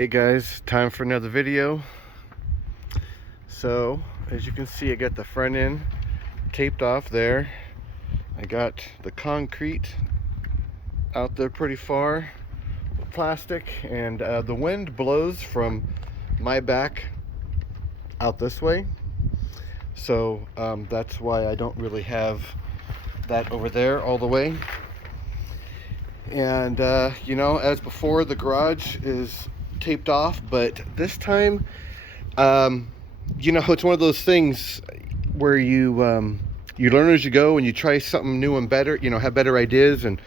Hey guys, time for another video. So as you can see, I got the front end taped off there. I got the concrete out there pretty far, plastic, and the wind blows from my back out this way, so that's why I don't really have that over there all the way. And you know, as before, the garage is taped off, but this time you know, it's one of those things where you learn as you go, and you try something new and better, you know, have better ideas. And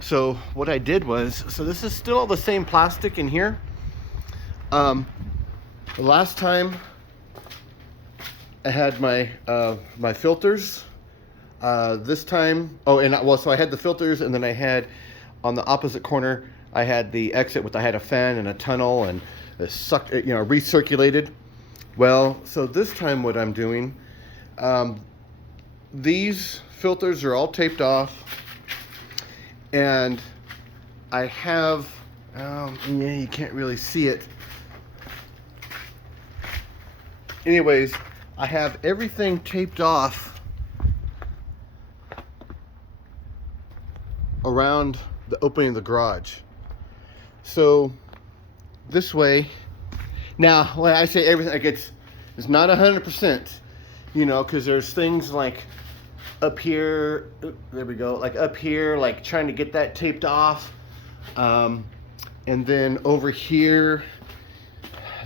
so what I did was, so this is still the same plastic in here. The last time I had my my filters, this time, oh, and so I had the filters, and then I had on the opposite corner, I had the exit with, I had a fan and a tunnel, and it sucked, you know, recirculated. Well, so this time what I'm doing, these filters are all taped off, and I have, yeah, you can't really see it. Anyways, I have everything taped off around the opening of the garage. So this way, now when I say everything, like it's not 100%, you know, because there's things like up here, there we go, like up here, like trying to get that taped off, and then over here,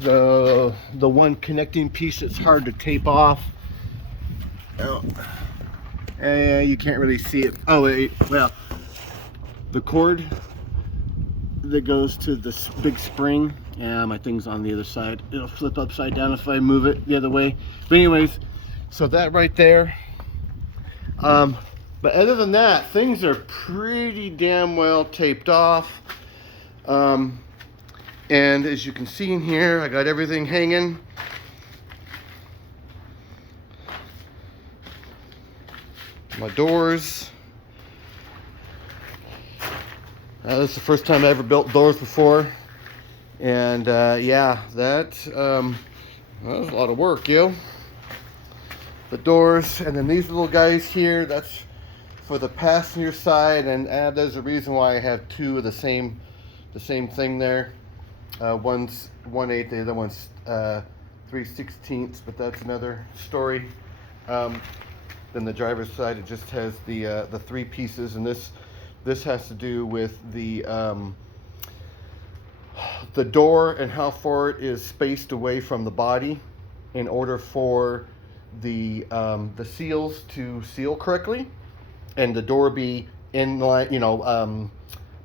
the one connecting piece that's hard to tape off. Oh, you can't really see it. Oh wait, well, the cord that goes to this big spring, my thing's on the other side, it'll flip upside down if I move it the other way. But anyways, so that right there, but other than that, things are pretty damn well taped off. And as you can see in here, I got everything hanging. My doors. This is the first time I ever built doors before. And yeah, that was a lot of work, yo. The doors, and then these little guys here, that's for the passenger side, and there's a reason why I have two of the same thing there. One's 1/8, the other one's 3/16, but that's another story. Then the driver's side, it just has the three pieces, and this has to do with the door and how far it is spaced away from the body in order for the seals to seal correctly, and the door be in line, you know,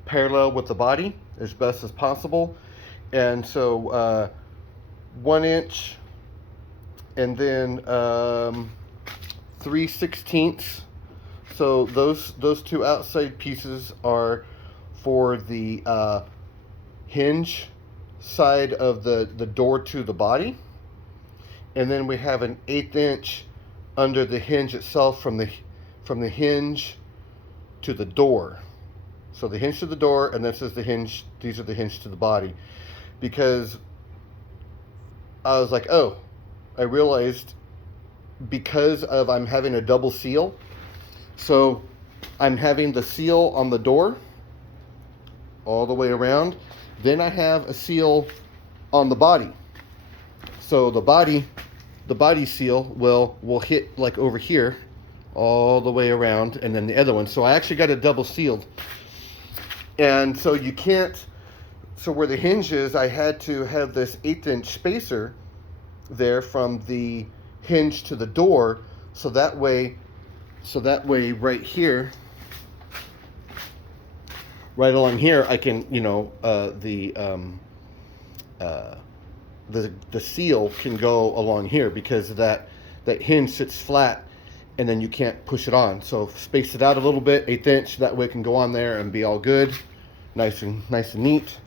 parallel with the body as best as possible. And so 1 inch, and then 3/16. So those two outside pieces are for the hinge side of the door to the body, and then we have an 1/8 inch under the hinge itself from the hinge to the door. So the hinge to the door, and this is the hinge. These are the hinge to the body, because I was like, oh, I realized because of I'm having a double seal. So I'm having the seal on the door all the way around. Then I have a seal on the body. So the body seal will hit like over here all the way around, and then the other one. So I actually got it double sealed. And so you can't, so where the hinge is, I had to have this 1/8 inch spacer there from the hinge to the door, so that way right here, right along here, I can, you know, the seal can go along here, because that hinge sits flat, and then you can't push it on. So space it out a little bit, 1/8 inch, that way it can go on there and be all good, nice and neat.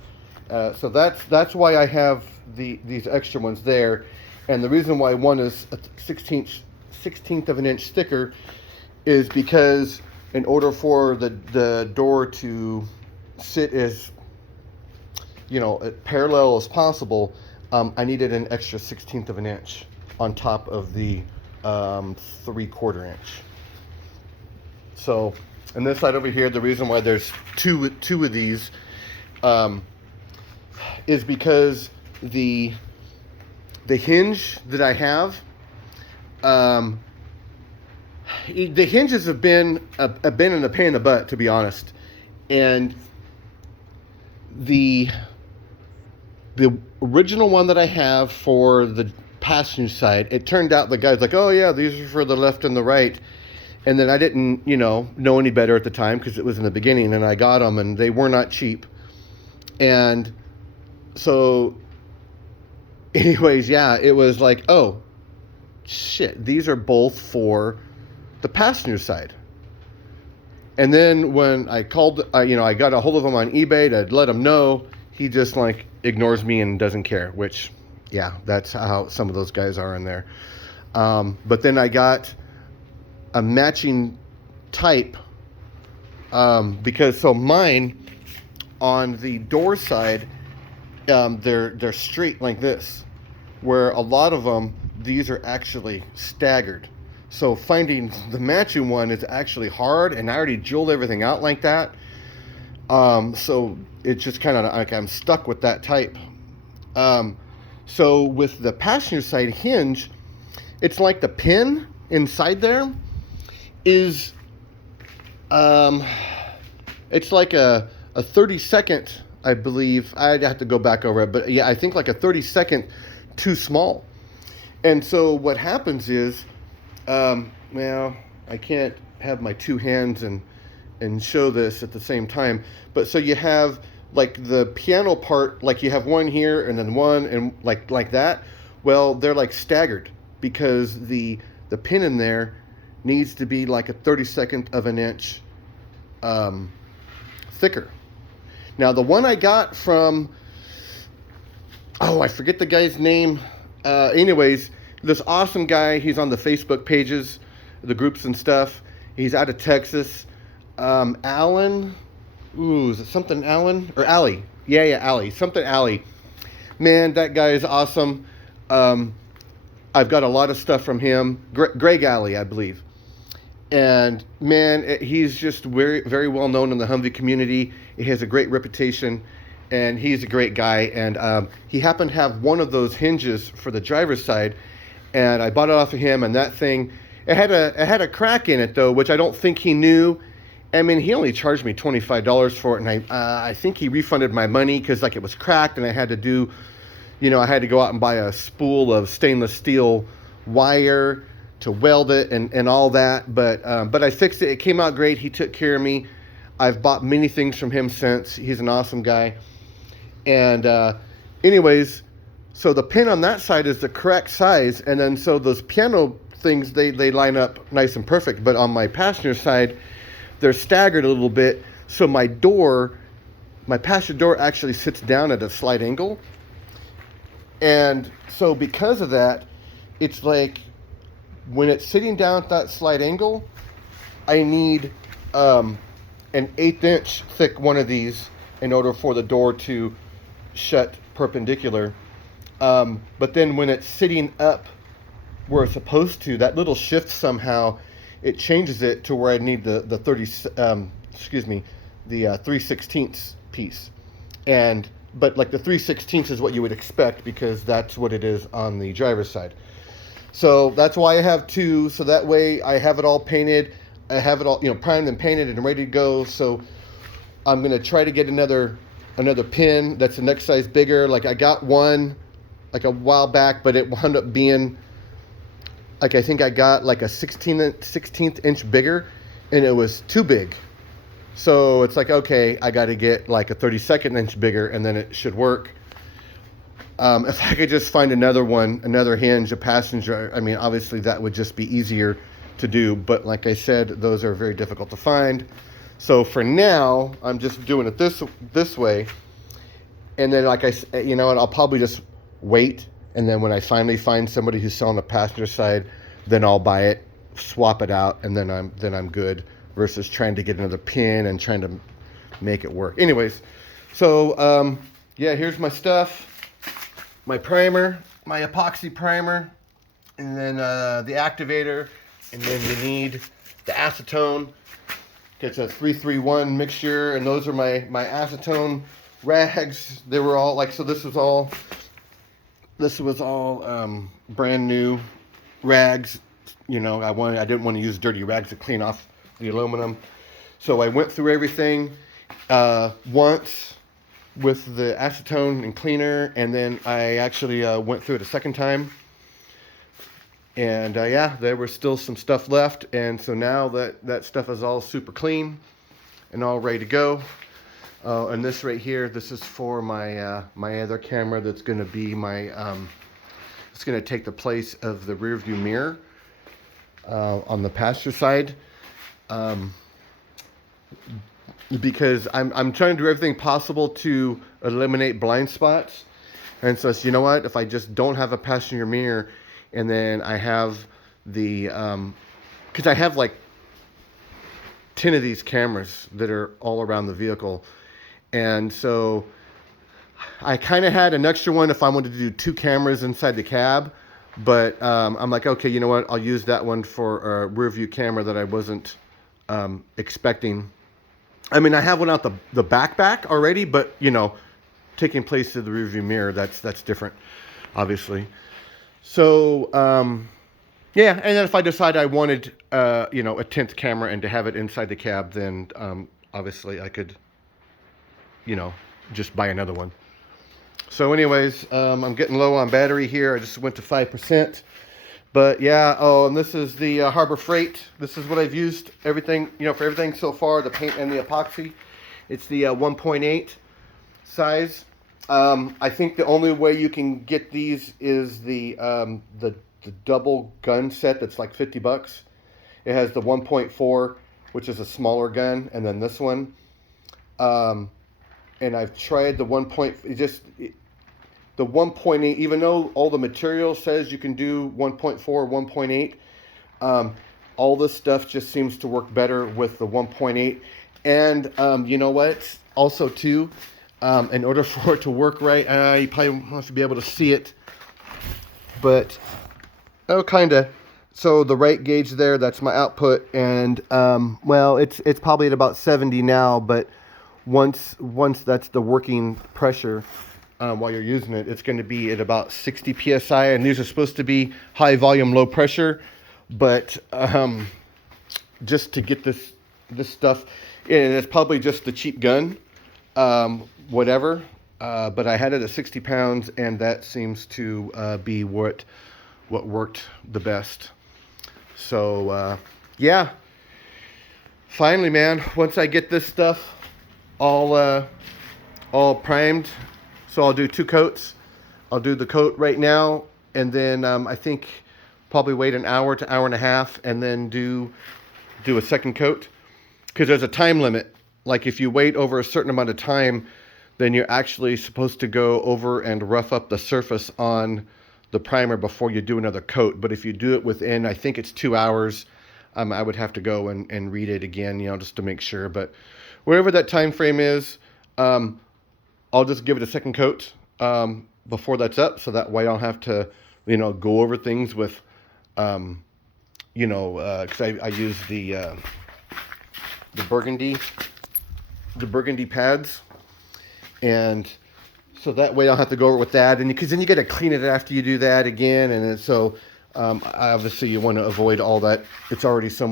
So that's why I have these extra ones there. And the reason why one is a 16th of an inch thicker is because in order for the door to sit as parallel as possible, I needed an extra 1/16 of an inch on top of the 3/4 inch. So, and this side over here, the reason why there's two of these is because the hinge that I have, the hinges have been in a pain in the butt, to be honest, and the original one that I have for the passenger side, it turned out the guy's like, oh yeah, these are for the left and the right. And then I didn't, know any better at the time because it was in the beginning, and I got them, and they were not cheap. And so, anyways, yeah, it was like, oh, shit, these are both for the passenger side. And then when I called, I got a hold of him on eBay to let him know, he just like ignores me and doesn't care, which, yeah, that's how some of those guys are in there. But then I got a matching type, because so mine on the door side, they're straight like this, where a lot of them, these are actually staggered. So finding the matching one is actually hard, and I already jeweled everything out like that. So it's just kind of like I'm stuck with that type. So with the passenger side hinge, it's like the pin inside there is, it's like a 30-second, I believe. I'd have to go back over it, but yeah, I think like a 30-second too small. And so what happens is, well, I can't have my two hands and show this at the same time, but so you have like the piano part, like you have one here and then one and like that. Well, they're like staggered because the pin in there needs to be like a 32nd of an inch thicker. Now the one I got from, I forget the guy's name. Anyways, this awesome guy, he's on the Facebook pages, the groups and stuff. He's out of Texas. Alan, is it something Alan? Or Allie? Yeah, Allie. Something Allie. Man, that guy is awesome. I've got a lot of stuff from him. Greg Alley, I believe. And man, he's just very, very well known in the Humvee community. He has a great reputation, and he's a great guy. And he happened to have one of those hinges for the driver's side, and I bought it off of him. And that thing, it had a crack in it though, which I don't think he knew. I mean, he only charged me $25 for it, and I think he refunded my money because like it was cracked, and I had to do, I had to go out and buy a spool of stainless steel wire to weld it and all that. But I fixed it. It came out great. He took care of me. I've bought many things from him since. He's an awesome guy. And anyways, so the pin on that side is the correct size, and then so those piano things, they line up nice and perfect. But on my passenger side, they're staggered a little bit. So my passenger door actually sits down at a slight angle. And so because of that, it's like when it's sitting down at that slight angle, I need an 1/8 inch thick one of these in order for the door to shut perpendicular. But then when it's sitting up where it's supposed to, that little shift somehow, it changes it to where I need the 3/16 piece. But like the 3/16 is what you would expect because that's what it is on the driver's side. So that's why I have two, so that way I have it all painted. I have it all, primed and painted and ready to go. So I'm going to try to get another pin that's the next size bigger. Like I got one like a while back, but it wound up being like, I think I got like a 16th inch bigger, and it was too big. So it's like, okay, I got to get like a 32nd inch bigger, and then it should work. If I could just find another hinge, a passenger, I mean, obviously that would just be easier to do. But like I said, those are very difficult to find. So for now, I'm just doing it this way. And then like and I'll probably just wait. And then when I finally find somebody who's selling the passenger side, then I'll buy it, swap it out, and then I'm good, versus trying to get another pin and trying to make it work. Anyways, so yeah, here's my stuff. My primer, my epoxy primer, and then the activator, and then you need the acetone. It's a 331 mixture, and those are my acetone rags. They were all like, so this was all brand new rags. You know, I didn't want to use dirty rags to clean off the aluminum, so I went through everything once with the acetone and cleaner, and then I actually went through it a second time, and yeah, there was still some stuff left, and so now that stuff is all super clean and all ready to go. And this right here, this is for my my other camera that's going to be my it's going to take the place of the rear view mirror on the passenger side. Because I'm trying to do everything possible to eliminate blind spots. And so, you know what, if I just don't have a passenger mirror, and then I have the because I have like 10 of these cameras that are all around the vehicle, and so I kind of had an extra one if I wanted to do 2 cameras inside the cab, but I'm like, okay, you know what, I'll use that one for a rear view camera that I wasn't expecting. I mean, I have one out the back already, but you know, taking place to the rear view mirror, that's different, obviously. So yeah, and then if I decide I wanted you know, a 10th camera and to have it inside the cab, then obviously I could, you know, just buy another one. So anyways, I'm getting low on battery here. I just went to 5%. But yeah, oh, and this is the Harbor Freight. This is what I've used everything, you know, for everything so far, the paint and the epoxy. It's the 1.8 size. I think the only way you can get these is the double gun set that's like $50. It has the 1.4, which is a smaller gun, and then this one. And I've tried the 1.8, the 1.8, even though all the material says you can do 1.4, 1.8, all this stuff just seems to work better with the 1.8. And you know what? Also, too, in order for it to work right, you probably want to be able to see it, but oh, kind of. So the right gauge there, that's my output, and well, it's probably at about 70 now, but once that's the working pressure. While you're using it, it's going to be at about 60 psi, and these are supposed to be high volume, low pressure, but just to get this stuff, and it's probably just the cheap gun, whatever, but I had it at 60 pounds, and that seems to be what worked the best. So yeah, finally, man, once I get this stuff all primed. So I'll do 2 coats. I'll do the coat right now, and then I think probably wait an hour to hour and a half, and then do a second coat, because there's a time limit. Like if you wait over a certain amount of time, then you're actually supposed to go over and rough up the surface on the primer before you do another coat. But if you do it within, I think it's 2 hours, I would have to go and read it again, you know, just to make sure. But wherever that time frame is, I'll just give it a second coat before that's up, so that way I don't have to, you know, go over things with, you know, because I use the burgundy pads, and so that way I don't have to go over with that, and because then you got to clean it after you do that again, and so obviously you want to avoid all that. It's already so